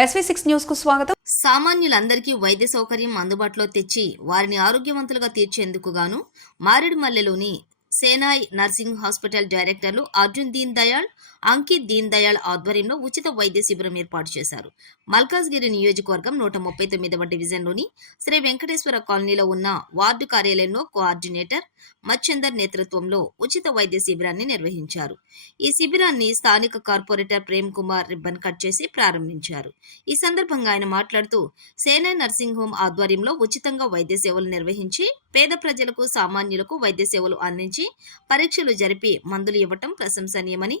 SV six న్యూస్కు స్వాగతం. సామాన్యులందరికీ వైద్య సౌకర్యం అందుబాటులో తెచ్చి వారిని ఆరోగ్యవంతులుగా తీర్చేందుకు గాను మారేడుమల్లెలోని సేనాయ్ నర్సింగ్ హాస్పిటల్ డైరెక్టర్లు అర్జున్ దీన్ దయాళ్ అంకిత్ దీన్ దయాళ్ ఆధ్వర్యంలో ఉచిత వైద్య శిబిరం ఏర్పాటు చేశారు. మల్కాజ్గిరి నియోజకవర్గం నూట ముప్పై తొమ్మిదవ డివిజన్లోని శ్రీ వెంకటేశ్వర కాలనీలో ఉన్న వార్డు కార్యాలయంలో కోఆర్డినేటర్ మచ్చందర్ నేతృత్వంలో ఉచిత వైద్య శిబిరాన్ని నిర్వహించారు. ఈ శిబిరాన్ని స్థానిక corporator Prem Kumar ribbon cut చేసి ప్రారంభించారు. ఈ సందర్భంగా ఆయన మాట్లాడుతూ సేనా నర్సింగ్ హోం ఆధ్వర్యంలో ఉచితంగా వైద్య సేవలు నిర్వహించి పేద ప్రజలకు సామాన్యులకు వైద్య సేవలు అందించి పరీక్షలు జరిపి మందులు ఇవ్వటం ప్రశంసనీయమని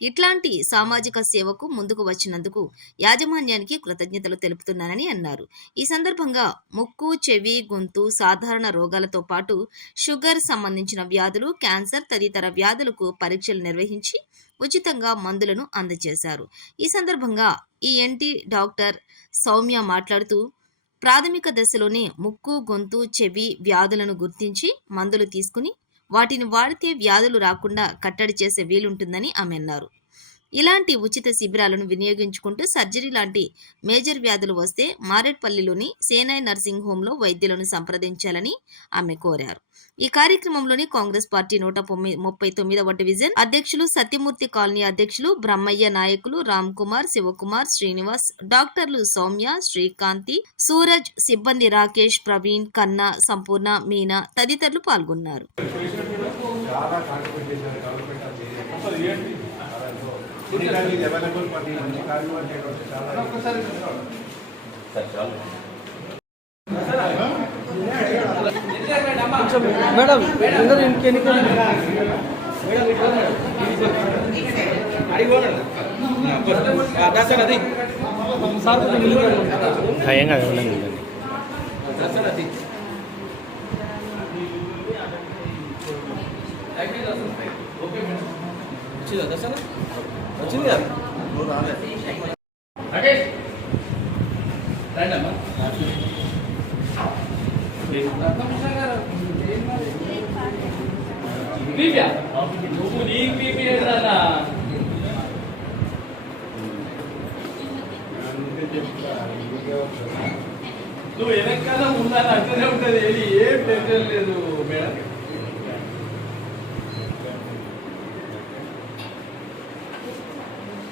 ఇట్లాంటి సామాజిక సేవకు ముందుకు వచ్చినందుకు యాజమాన్యానికి కృతజ్ఞతలు తెలుపుతున్నానని అన్నారు. ఈ సందర్భంగా ముక్కు చెవి గొంతు సాధారణ రోగాలతో పాటు షుగర్ సంబంధించిన వ్యాధులు క్యాన్సర్ తదితర వ్యాధులకు పరీక్షలు నిర్వహించి ఉచితంగా మందులను అందజేశారు. ఈ సందర్భంగా ఈ ఎన్టీ డాక్టర్ సౌమ్య మాట్లాడుతూ ప్రాథమిక దశలోనే ముక్కు గొంతు చెవి వ్యాధులను గుర్తించి మందులు తీసుకుని వాటిని వాడితే వ్యాధులు రాకుండా కట్టడి చేసే వీలుంటుందని ఆమె అన్నారు. ఇలాంటి ఉచిత శిబిరాలను వినియోగించుకుంటూ సర్జరీ లాంటి మేజర్ వ్యాధులు వస్తే మారేడ్పల్లిలోని సేనాయ్ నర్సింగ్ హోంలో వైద్యులను సంప్రదించాలని ఆమె కోరారు. ఈ కార్యక్రమంలోని కాంగ్రెస్ పార్టీ నూట ముప్పై తొమ్మిదవ డివిజన్ అధ్యక్షులు సత్యమూర్తి కాలనీ అధ్యక్షులు బ్రహ్మయ్య నాయకులు రామ్ కుమార్ శివకుమార్ శ్రీనివాస్ డాక్టర్లు సౌమ్య శ్రీకాంతి సూరజ్ సిబ్బంది రాకేష్ ప్రవీణ్ కన్నా సంపూర్ణ మీనా తదితరులు పాల్గొన్నారు. చాలా కాంట్రిబ్యూట్ చేశారు మేడం అందరూ ఇంకెన్నిక సార్ కొంచెం ముందుకు రండి. ఏం కాదు ఉండండి ఉండండి వచ్చిందా దర్శన వచ్చింది కదా నువ్వు నీకు బీపీ ఏంటన్నా నువ్వు వెనకాల ఉండాలి అట్లనే ఉంటుంది ఏది ఏం టెన్షన్ లేదు మేడం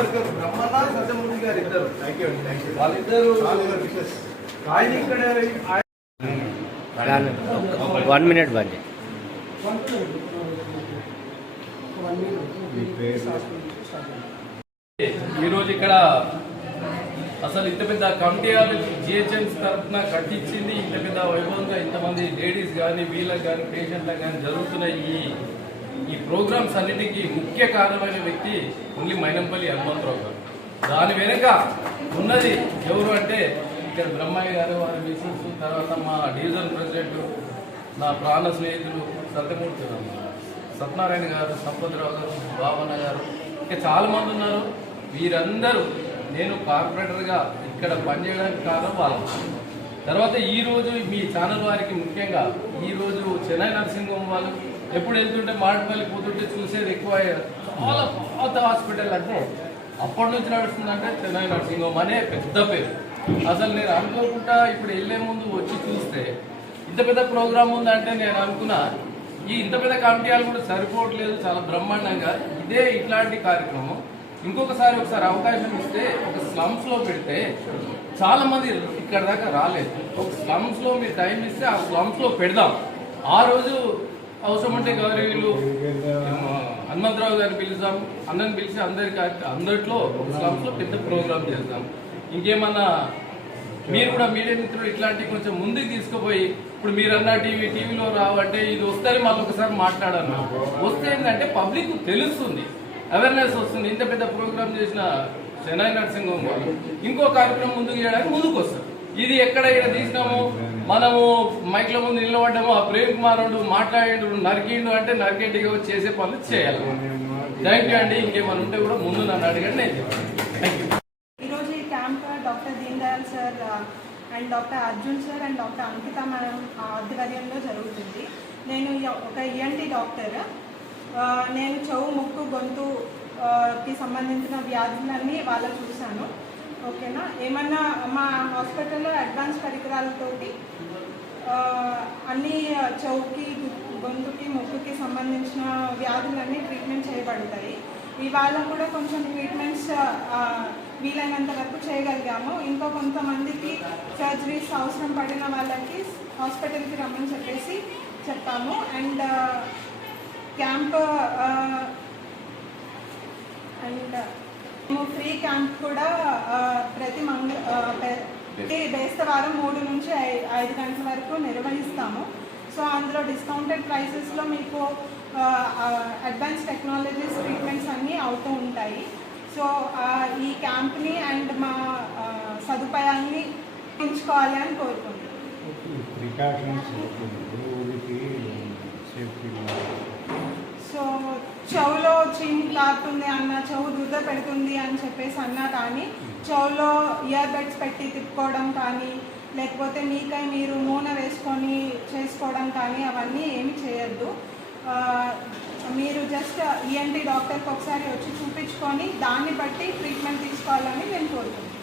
బ్రహ్మన్న సత్యమూర్తి గారు ఇద్దరు. వాళ్ళిద్దరు ఆయన ఇక్కడ వన్ మినిట్ బండి ఈరోజు ఇక్కడ అసలు ఇంత పెద్ద కమిటీ వాళ్ళు జిహెచ్ఎంస్ తరఫున కట్టించింది. ఇంత పెద్ద వైభవంగా ఇంతమంది లేడీస్ కానీ వీళ్ళకి కానీ పేషెంట్లకు కానీ జరుగుతున్న ఈ ఈ ప్రోగ్రామ్స్ అన్నిటికీ ముఖ్య కారణమైన వ్యక్తి ఓన్లీ మైనంపల్లి హనుమంతరావు గారు. దాని వెనుక ఉన్నది ఎవరు అంటే ఇక్కడ బ్రహ్మయ్య గారు వారి మిసెస్ తర్వాత మా డివిజన్ ప్రెసిడెంట్ నా ప్రాణ స్నేహితులు సత్యమూర్తి సత్యనారాయణ గారు సంపద్రావు గారు భావన గారు. ఇంకా చాలామంది ఉన్నారు. వీరందరూ నేను కార్పొరేటర్గా ఇక్కడ పనిచేయడానికి కారణం వాళ్ళు. తర్వాత ఈ రోజు మీ ఛానల్ వారికి ముఖ్యంగా ఈ రోజు చెన్నై నర్సింగ్ హోమ్ వాళ్ళు ఎప్పుడు వెళ్తుంటే మాటపల్లి పోతుంటే చూసేది ఎక్కువ చాలా పాత హాస్పిటల్ అంటే అప్పటి నుంచి నడుస్తుందంటే చెన్నై నర్సింగ్ హోమ్ అనే పెద్ద పేరు. అసలు నేను అనుకోకుండా ఇప్పుడు వెళ్ళే ముందు వచ్చి చూస్తే ఇంత పెద్ద ప్రోగ్రామ్ ఉందంటే నేను అనుకున్నా ఈ ఇంత పెద్ద కమిటీలు కూడా సరిపోవట్లేదు చాలా బ్రహ్మాండంగా. ఇదే ఇట్లాంటి కార్యక్రమం. ఇంకొకసారి ఒకసారి అవకాశం ఇస్తే ఒక స్లమ్స్లో పెడితే చాలా మంది ఇక్కడ దాకా రాలేదు. ఒక స్లమ్స్లో మీరు టైం ఇస్తే ఆ స్లమ్స్లో పెడదాం. ఆ రోజు అవసరం ఉంటే గౌరవీయులు హనుమంతరావు గారిని పిలుస్తాం అన్నని పిలిచి అందరికి అందరిలో ఒక పెద్ద ప్రోగ్రామ్ చేస్తాం ఇంకేమన్నా మీరు కూడా మీడియా మిత్రులు ఇట్లాంటి కొంచెం ముందుకు తీసుకుపోయి ఇప్పుడు మీరు అన్న టీవీ టీవీలో రావంటే ఇది వస్తేనే మళ్ళీ ఒకసారి వస్తే ఏంటంటే పబ్లిక్ తెలుస్తుంది. అవేర్నెస్ వస్తుంది. ఇంత పెద్ద ప్రోగ్రామ్ చేసిన చెన్నై నర్సింగ్ వాళ్ళు. ఇంకో కార్యక్రమం ముందుకు చేయడానికి ముందుకు వస్తారు ఇది ఎక్కడ ఇక్కడ తీసినాము మనము మైక్ల ముందు నిలబడ్డాము ఆ ప్రేమ్ కుమార్ మాట్లాడిండు నరికిండు అంటే నరికేటిగా చేసే పనులు చేయాలి. థ్యాంక్ యూ అండి. ఇంకేమైనా ఉంటే కూడా ముందు నన్ను అడగండి నేను చెప్పాను ఈరోజు ఈ camp doctor Deen Dayal sir and doctor Arjun sir and doctor Ankita madam ఆధ్వర్యంలో జరుగుతుంది. నేను ఒక ఈఎన్టీ డాక్టర్. నేను చెవు ముక్కు గొంతుకి సంబంధించిన వ్యాధులన్నీ వాళ్ళ చూశాను. ఓకేనా? ఏమన్నా మా హాస్పిటల్లో అడ్వాన్స్ పరికరాలతోటి అన్ని చెవుకి గొంతుకి ముక్కుకి సంబంధించిన వ్యాధులన్నీ ట్రీట్మెంట్ చేయబడతాయి. ఇవాళ కూడా కొంచెం ట్రీట్మెంట్స్ వీలైనంత వరకు చేయగలిగాము. ఇంకా కొంతమందికి సర్జరీస్ అవసరం పడిన వాళ్ళకి హాస్పిటల్కి రమ్మని చెప్పేసి చెప్పాము. And camp and free camp కూడా ప్రతి మంగ ఆ, బె- ప్రతి బేస్తవారం మూడు నుంచి ఐ- ఐదు గంటల వరకు నిర్వహిస్తాము. సో అందులో డిస్కౌంటెడ్ ప్రైసెస్లో మీకు అడ్వాన్స్ టెక్నాలజీస్ ట్రీట్మెంట్స్ అన్నీ అవుతూ ఉంటాయి. సో ఆ, ఈ క్యాంప్ని అండ్ మా సదుపాయాల్ని పెంచుకోవాలి అని సేఫ్టీ సో చీము కారుతుంది అన్న చెవు దురద పెడుతుంది అని చెప్పేసి అన్నా కానీ చెవులో ఇయర్ బడ్స్ పెట్టి తిప్పుకోవడం కానీ లేకపోతే మీకై మీరు నూనె వేసుకొని చేసుకోవడం కానీ అవన్నీ ఏమి చేయొద్దు. మీరు జస్ట్ ఈఎన్టీ డాక్టర్కి ఒకసారి వచ్చి చూపించుకొని దాన్ని బట్టి ట్రీట్మెంట్ తీసుకోవాలని నేను కోరుకుంటున్నాను.